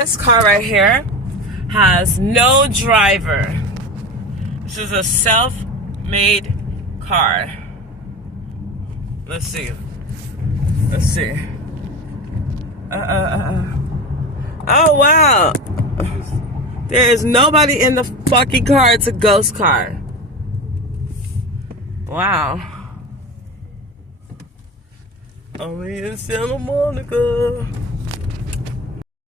This car right here has no driver. This is a self-made car. Let's see. Let's see. Oh, wow. There is nobody in the fucking car. It's a ghost car. Wow. Only in Santa Monica.